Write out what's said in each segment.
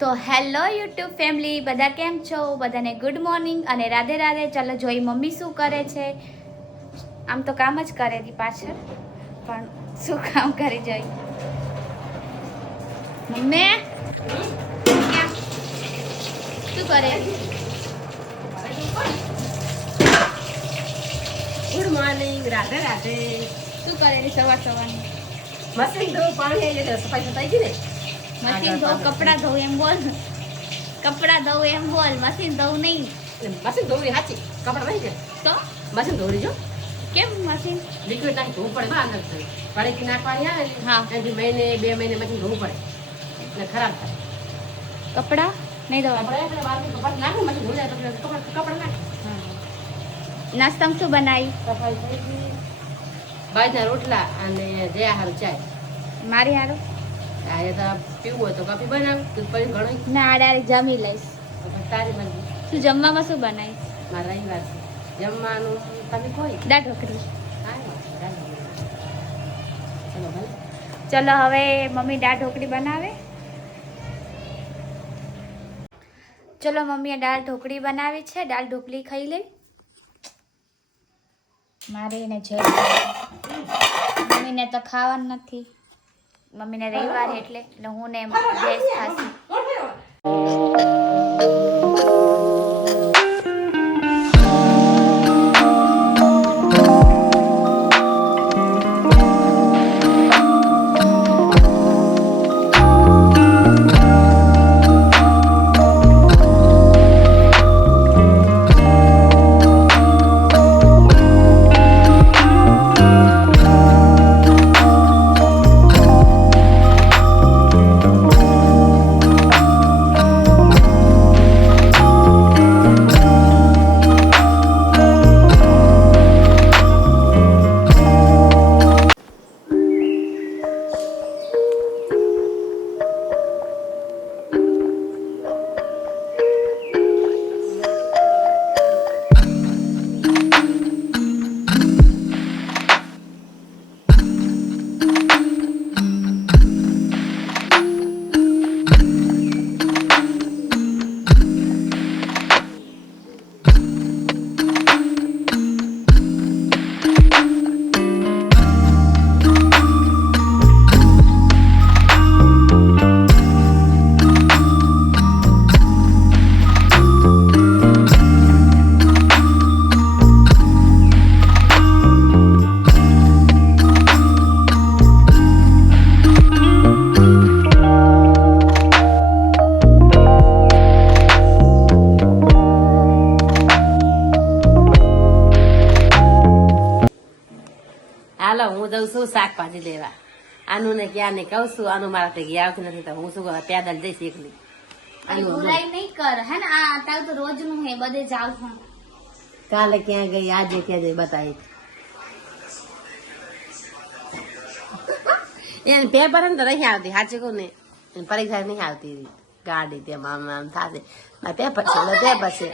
તો hello YouTube family, બધા કેમ છો? બધાને ગુડ મોર્નિંગ અને રાધે રાધે. ચાલો જોઈ મમ્મી શું કરે છે. આમ તો કામ જ કરે હતી પાછળ, પણ શું કામ કરી જોઈ મમ્મી શું કરે? Good morning, Radhe Radhe. શું કરે સવાર સવારની? મશીન ધોવું, પાણી આવી જાય, સફાઈ થઈ ગઈ ને. મશીન ધોવું, કપડાં ધોવું એમ બોલ. કપડાં ધોવું એમ બોલ, મશીન ધોવું નહીં. મશીન ધોવી સાચી, કપડા નહીં કે તો મશીન ધોવી જો. કેમ મશીન? લિક્વિડ નાખી ધોવું પડે, બહાર નથી પાણી નાખવાની આવે ને. હા. એથી મહિને 2 મહિને મશીન ધોવું પડે એટલે ખરાબ થાય. કપડાં નહીં ધોવા? કપડા એટલે બહારથી કપડા નાખું, મશીન ધોઈ જાય તો કપડા નાખ. નાસ્તામાં શું બનાવી? સફાઈ થઈ ગઈ, બાજના રોટલા અને જે હારું ચાય. મારી હારું આ એ તો પીવું હોય તો કાપી બનાવ, દૂધ પડી ઘણું. ના, ડાયરેક્ટ જમી લઈશ. તો પછી તારી મરજી. શું જમવામાં શું બનાવીશ? મારા રવિવાર છે, જમવાનું તમે કોઈ દાળ ઢોકળી. ચલો ભાઈ. ચલો હવે મમ્મી દાળ ઢોકળી બનાવે. ચલો મમ્મીએ દાળ ઢોકળી બનાવી છે. દાળ ઢોકળી ખાઈ લઈ. મારે એને જય મમ્મીને તો ખાવાનું નથી. મમ્મીને રવિવાર એટલે હું ને ગેસ ખાસી. હાલો, હું જઉં છું શાકભાજી લેવા. આનું ને ક્યાં ને કહું છું, આનું મારા ગયા આવતું નથી તો હું શું કરું, પેદલ જઈશ એકલી. બુરાઈ નહીં કર હે ને. આ તાવ તો રોજનું હે, બધે જાવ છું. કાલે ક્યાં ગઈ, આજે ક્યાં જઈ બતાવી. એને પેપર ને તો નહીં આવતી, સાચું કહું ને, એની પરીક્ષા નહીં આવતી ગાડી તેમાં આમ આમ થશે. પેપર છે પેપર છે.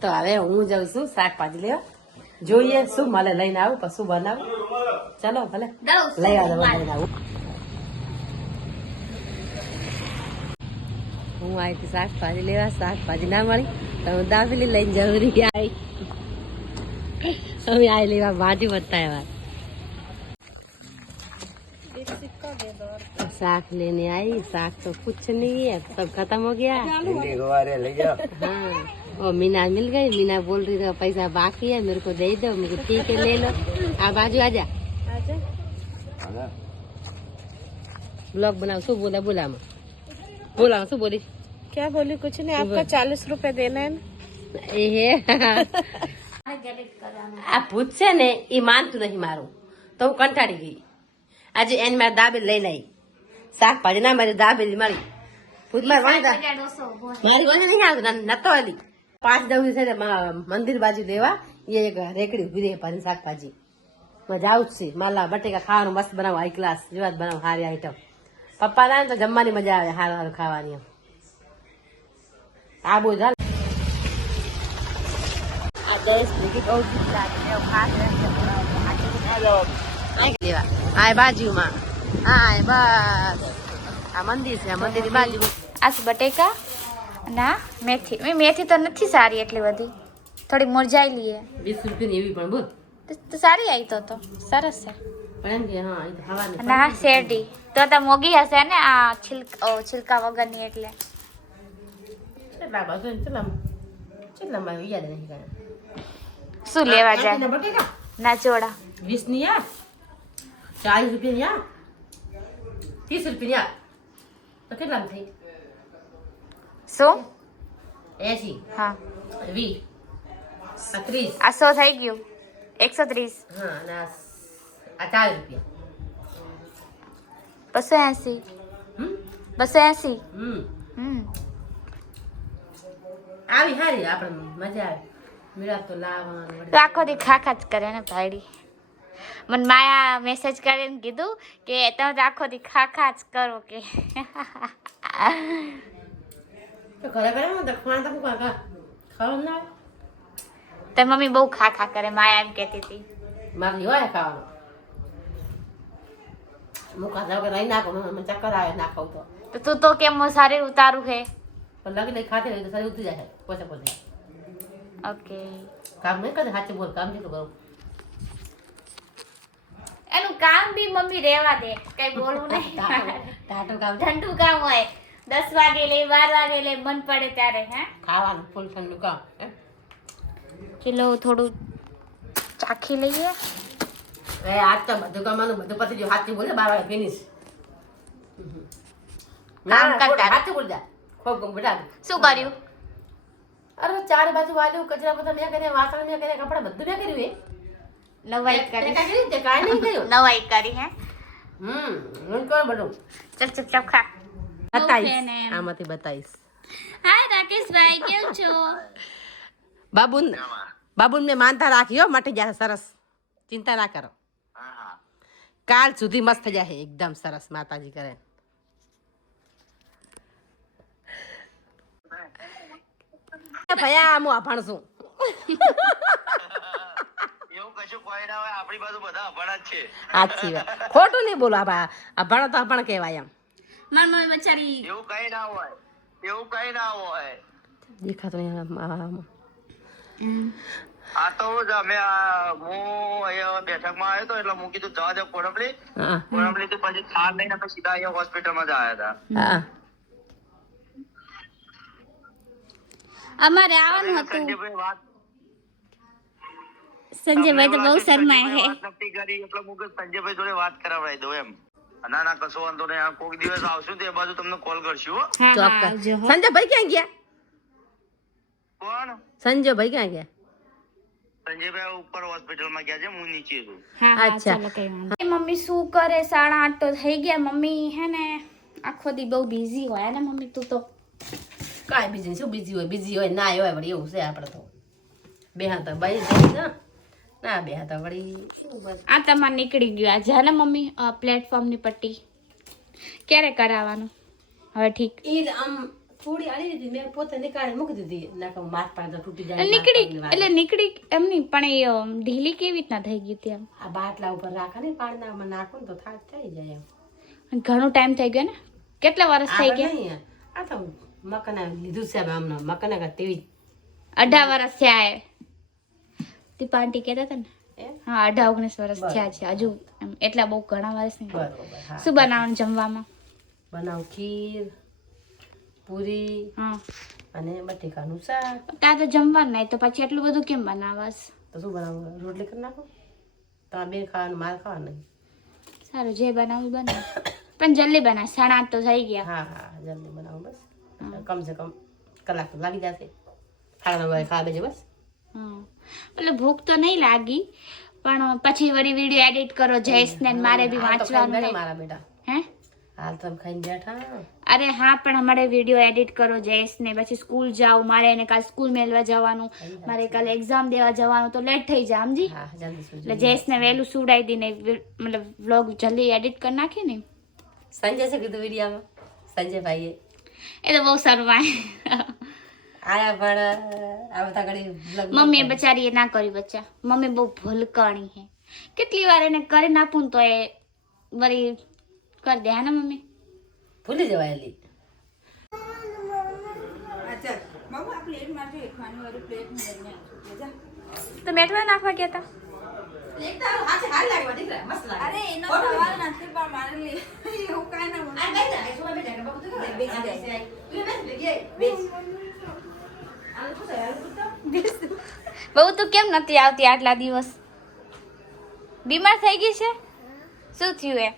તો હવે હું જઉં છું શાકભાજી લેવા. જોઈએ શું મળે, લઈને આવું પછી શું બનાવું. ચલો ભલે લઈ આવું. હું આવી હતી શાકભાજી લેવા, શાકભાજી ના મળી તો હું દાબેલી લઈને જરૂરી આવી. હવે આવી લેવા ભાજી વધતા એવા साग लेने आई. साग तो कुछ नहीं है, सब खत्म हो गया. हाँ, और मीना मिल गई. मीना बोल रही थी पैसा बाकी है, मेरे को दे दो. मेरे को ठीक है, ले लो. आप बाजू आजा. ब्लॉग बनाओ. शू बोला बोला मैं बोला शू बोली क्या बोली? कुछ नहीं. आपका 40 रुपए देना है. આ પૂછશે ને એ માનતું નહીં મારું, તો હું કંટાળી ગઈ. આજે એને મારે દાબેલી લઈને આવી. શાકભાજી ના મારી દાબેલી મળી. મારી વાંધો નહીં આવતું, નતો હલી. 5 દઉં છે મંદિર બાજુ દેવા. એ એક રેકડી ઉભી રહે પાછી શાકભાજી. મજા આવું જ છે. માલા બટેકા ખાવાનું મસ્ત બનાવું, હાઈ ક્લાસ જેવા જ બનાવું, સારી આઈટમ. પપ્પા ના તો જમવાની મજા આવે, સારું સારું ખાવાની. આ બહુ ચાલે. આ 10 મિનિટ બહુ જ લેવા આ બાજુમાં. હા બસ આ મંદિર છે, આ મંદિરની બાજુ આ છે બટેકા ના મેથી મેથી તો નથી સારી એટલી બધી, થોડી મુરઝાયેલી છે. 20 રૂપિયાની એવી પણ બોલ. તો સારી આવી તો સરસ છે. પણ એમ કે હા, એ તો હવાની ના શેરડી તો મોગી હશે ને આ છિલકા વગરની એટલે. કેટલા બાજુ કેટલામાં યાદ નહીં કરે. શું લેવા જાય બટેકા ના ચોડા 20 ની યાર, 40 રૂપિયાની યાર, 30 રૂપિયાની યાર, તો કેટલામાં થઈ? શું 80, હા 20, 30. આ 100 થઈ ગયું 130 હા, અને આ 40 રૂપિયા. 280 હમ 280 હમ આવી હારી આપણે મજા આવે. મેળા તો લાવવાનું તો આખો દી ખાખા જ કરે ને ભાઈડી. મને માયા મેસેજ કરીને કીધું કે તમે તો આખો દી ખાખા જ કરો કે. તો ઘરે ઘરે તો ખાવા તો કાકા ખાવા ના આવે. તો મમ્મી બહુ ખાખા કરે, માયા એમ કહેતી હતી. મારે હોય ખાવાનું. મુકા જાવ કે રહી નાખો, મને ચક્કર આવે ના ખાવ તો. તો તું તો કેમ સારી ઉતારું હે. પણ લગી લઈ ખાતી રહી તો સારી ઉતરી જાય પોતે પોતે. ઓકે કામ નહીં કરે, સાચું બોલ, કામ કેટલું કરું. એનું કામ બી મમ્મી રહેવા દે, કઈ બોલવું નહીં. ટાટું કામ ઠંડુ કામ હોય 10 વાગે લે 12 વાગે લે મન પડે ત્યારે. હે ખાવાનું ફૂલ ઠંડુ કામ. ચલો થોડું ચાખી લઈએ. એ આજ તો બધું કમાનું બધું પછી જો સાચું બોલે 12 વાગે ફિનિશ. કામ કરતા. સાચું બોલ જા. ખૂબ ખૂબ બેટા. શું કર્યું? અરે ચાર બાજુ વાળ્યું, કચરા બધા મેં કર્યા, વાસણ મેં કર્યા, કપડા બધું મેં કર્યું. નવાઈ તે કરી. કાંઈ કર્યું? તે કાંઈ નહીં કર્યું. નવાઈ કરી હે. હું કરું બધું. ચપ ચપ ચપ ખા. બતાવીશ, આમાંથી બતાવીશ. હાય રાકેશભાઈ, કેમ છો? બાબુન મેં માનતા રાખી હો, મટી જશે સરસ, ચિંતા ના કરો. કાલ સુધી મસ્ત થઈ જશે એકદમ સરસ, માતાજી કરે. ભયા હું અભણ છું. એવું કશું કોઈ ના હોય, આપણી બાજુ બધા અભણ જ છે. સાચી વાત, ખોટું નહીં બોલો. અભણ તો અભણ કહેવાય. એમ મારી મમ્મી બચારી એવું કઈ ના હોય, એવું કઈ ના હોય. દેખાતો નહીં. આ તો જ અમે હું અહીંયા બેઠકમાં આવ્યો હતો એટલે હું કીધું જવા દે કોડમલી. હા કોડમલી થી પછી થાર લઈને અમે સીધા અહીંયા હોસ્પિટલમાં જ આવ્યા હતા. હા અમારે આવવાનું હતું. સંજયભાઈ વાત સંજયભાઈ તો બહુ શરમાય હે. વાત નથી કરી એટલે હું કીધું સંજયભાઈ જોડે વાત કરાવડાવી દઉં એમ. ના ના કશો વાંધો નહીં, કોઈક દિવસ આવશું તો એ બાજુ તમને કોલ કરશું. હો ચોક્કસ. સંજયભાઈ ક્યાં ગયા? કોણ? સંજયભાઈ ક્યાં ગયા? સંજયભાઈ ઉપર હોસ્પિટલમાં ગયા છે, હું નીચે છું. અચ્છા. મમ્મી શું કરે? 8:30 તો થઈ ગયા. મમ્મી હે ને આખો દી બહુ બિઝી હોય ને મમ્મી. તું તો કાંઈ બીજી શું બીજી હોય ના હોય વળી એવું છે. આપણે તો બે હતા ભાઈ ના બે હતા વળી. આ તમારે નીકળી ગયું આજે હે ને મમ્મી પ્લેટફોર્મની પટ્ટી. ક્યારે કરાવવાનું હવે? ઠીક એ આમ થોડી આડી દીધી, મેં પોતે નીકાળી મૂકી દીધી. નાખો માથ પાડ તૂટી જાય. નીકળી એમ નહીં પણ એ ઢીલી કેવી રીતના થઈ ગઈ હતી? એમ આ બાટલા ઉપર રાખે ને પાણીમાં નાખો ને તો થાક થઈ જાય. એમ ઘણો ટાઈમ થઈ ગયો ને. કેટલા વર્ષ થઈ ગયા? નહીં, આ તો મકાના લીધું છે હમણાં. મકાના તેવી 18 વર્ષ થયા હે. તે પાર્ટી કહેતા હતા ને. હા 18-19 વર્ષ થયા છે હજુ. એટલા બહુ ઘણા વર્ષ નહીં. બરોબર. હા શું બનાવવાનું જમવામાં? બનાવ ખીર, પૂરી હા અને બટેકાનું શાક. ત્યાં તો જમવાનું નહીં તો પછી એટલું બધું કેમ બનાવસ? તો શું બનાવું? રોટલી કરી નાખો. તમારે બે ખાવાનું, મારે ખાવાનું નહીં. સારું, જે બનાવું બનાવ. પણ જલ્દી બનાવ. 8:30 તો થઈ ગયા. હા હા જલ્દી બનાવો બસ. કમ સે કમ કલાક તો લાગી જશે. 9:30 ખાવા બેજો બસ. હા એટલે ભૂખ તો નહીં લાગી પણ પછી વળી વિડીયો એડિટ કરો જયેશ ને મારે બી વાંચવાનું છે. મારા બેટા હે હાલ તમે ખાઈને બેઠા. અરે હા પણ અમારે વિડીયો એડિટ કરો જયેશ ને પછી સ્કૂલ જાવ મારે, એને કાલે સ્કૂલ મેળવા જવાનું, મારે કાલે એક્ઝામ દેવા જવાનું તો લેટ થઈ જાય સમજી. હા જલ્દી સુજો. એટલે જયેશ ને વહેલું સુડાઈ દઈને મતલબ વ્લોગ જલ્દી એડિટ કરી નાખી ને. સંજય શું કીધું વિડીયામાં? સંજયભાઈએ એ તો બહુ શરમાય. આયા પણ આ બધા ઘડી મમ્મી બચારી એ ના કરી બચ્ચા. મમ્મી બહુ ભલકાણી હે. કેટલી વાર એને કરી નાખું ને તો એ વળી કરી દે. હા ને મમ્મી? ભૂલી જવાયેલી. તો મેઠવા નાખવા ગયા હતા. અરે એનો સવાલ નથી પણ મારે એવું કાંઈ બહુ તું કેમ નથી આવતી આટલા દિવસ? બીમાર થઈ ગઈ છે? શું થયું એ?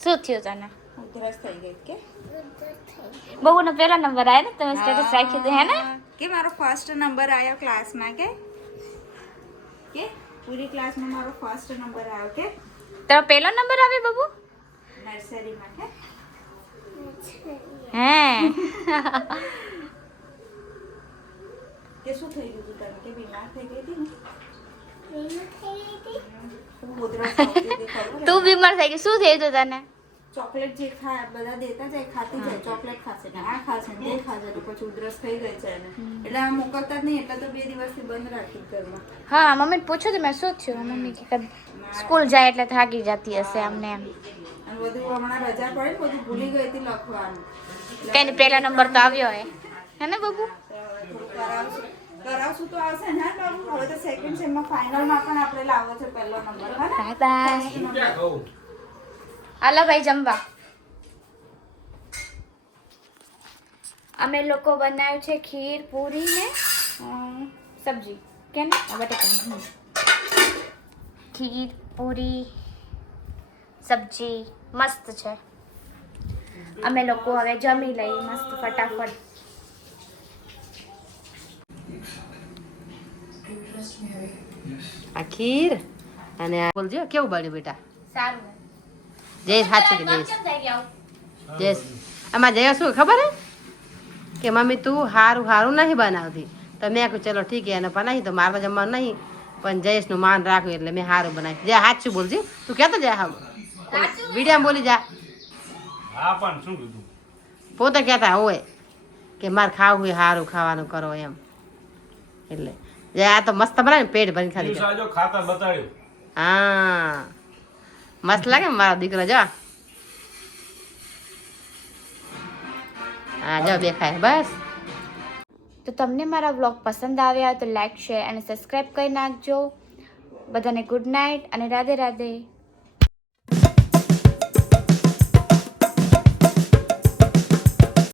શું થયું તને? ઉધરસ થઈ ગઈ કે બહુનો પહેલો નંબર આવ્યો ને, તમે સ્ટેટસ રાખ્યું હતું હે ને? કે મારો ફર્સ્ટ નંબર આવ્યો ક્લાસમાં કે પૂરી ક્લાસમાં મારો ફર્સ્ટ નંબર આવ્યો કે તારો પહેલો નંબર આવ્યો બબુ? નર્સરીમાં કે હે કે શું થઈ ગયું હતું તને કે બીમાર થઈ ગઈ હતી ને ખૂબ ઉધરસ આવતી હતી, ખબર તું બીમાર થઈ ગઈ, શું થયું હતું તને? ચોકલેટ જે ખાય બધા દેતા જાય ખાતી જાય, ચોકલેટ ખાશે ને આ ખાશે ને તે ખાશે તો પછી ઉધરસ થઈ ગઈ છે એને એટલે આ મોકલતા જ નહીં એટલે તો 2 દિવસથી બંધ રાખી ઘરમાં. હા મમ્મીને પૂછ્યું તો મેં શું થયું, મમ્મી કે સ્કૂલ જાય એટલે થાકી જતી હશે અમને એમ. અને બધું હમણાં રજા પડે ને બધું ભૂલી ગઈ હતી લખવાનું. કઈ નહીં, પહેલો નંબર તો આવ્યો હે ને બબુ? કરાવશું તો આવશે ને હા બાબુ. હવે તો સેકન્ડ સેમમાં ફાઇનલમાં પણ આપણે લાવવો છે પહેલો નંબર. હા ને? Bye bye. હાલો ભાઈ જમવા. અમે લોકો બનાવ્યું છે ખીર પૂરી ને સબ્જી કેમ બટેકાની. ખીર પૂરી સબ્જી મસ્ત છે. અમે લોકો હવે જમી લઈએ મસ્ત ફટાફટ. આ ખીર અને આ બોલજો કેવું બન્યું બેટા? સારું. જય સાચું કે જય આમાં જય શું ખબર હે કે મમ્મી તું હારું હારું નહીં બનાવતી, તો મેં કહ્યું ચલો ઠીક એને બનાવી તો મારે તો જમવાનું નહીં પણ જયેશનું માન રાખ્યું એટલે મેં હારું બનાવી. જય સાચું બોલજી, તું કહેતો જાય હા વિડીયો બોલી જા. હા પણ શું કીધું? પોતે કહેતા હોય કે મારે ખાવું હોય સારું ખાવાનું કરો એમ. એટલે જે આ તો મસ્ત બનાવે ને પેટ ભરીને ખાધી. દિવસ આજો ખાતા બતાવ્યું. હા મસ્ત લાગે ને મારો દીકરો જો. હા જો દેખાય બસ. તો તમને મારા વ્લોગ પસંદ આવ્યા તો લાઈક શેર અને સબસ્ક્રાઈબ કરી નાખજો. બધાને ગુડ નાઇટ અને રાધે રાધે.